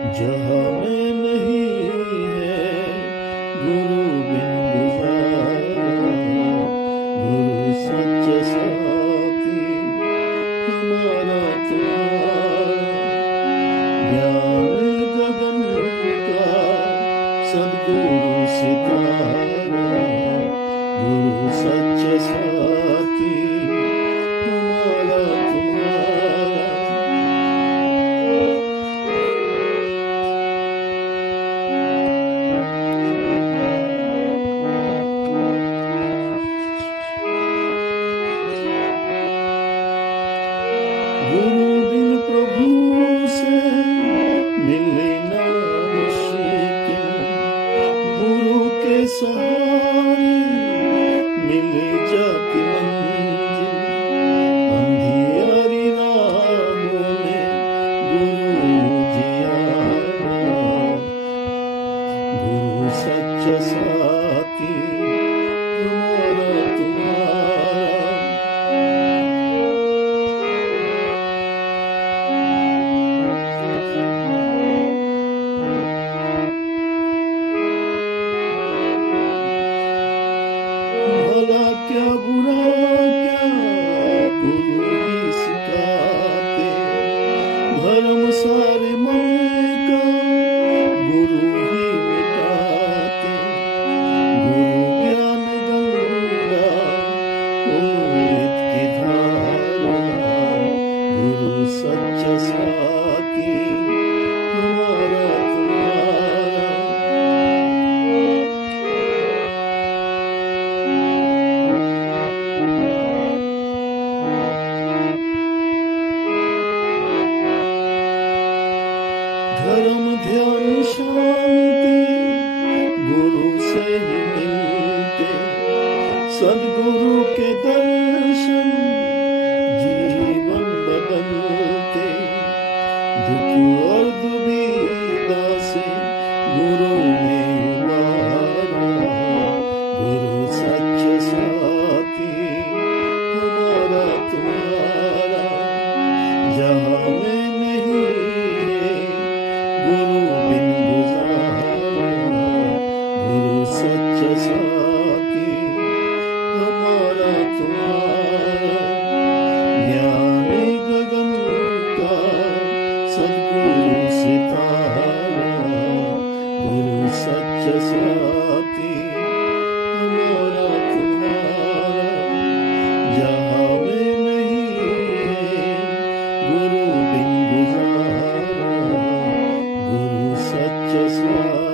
जहाँ में नहीं है गुरु बिन गुजारा, गुरु सच साथी हमारा तुम्हारा। ज्ञान गगन का सद्गुरु सितारा, गुरु सच साथी हमारा तुम्हारा। गुरु बिन प्रभु से मिले ना मुश्किल, गुरु के सहारे मिले जाती मंजिल। अंधियारी राहों में गुरु जियारा, गुरु सच्चा साथी हमारा तुम्हारा। भला क्या बुरा क्या गुरु ही सिखाते, भरम सारे मन का गुरु ही मिटाते। गुरु ज्ञान गंगा अमृत की धारा, गुरु सच्चा साथी हमारा तुम्हारा। धर्म ध्यान शांति गुरु से ही मिलते, सद्गुरु के दर्शन जीवन बदलते। दुख और दुविधा से गुरु ने उबारा, गुरु सच साथी हमारा तुम्हारा। जहाँ में नहीं गुरु बिन गुजारा, गुरु सच्चा साथी हमारा तुम्हारा। ज्ञान गगन का सद्गुरु सितारा, गुरु सच्चा साथी हमारा तुम्हारा। जहाँ में नहीं है गुरु बिन गुजारा, गुरु सच्चा साथी।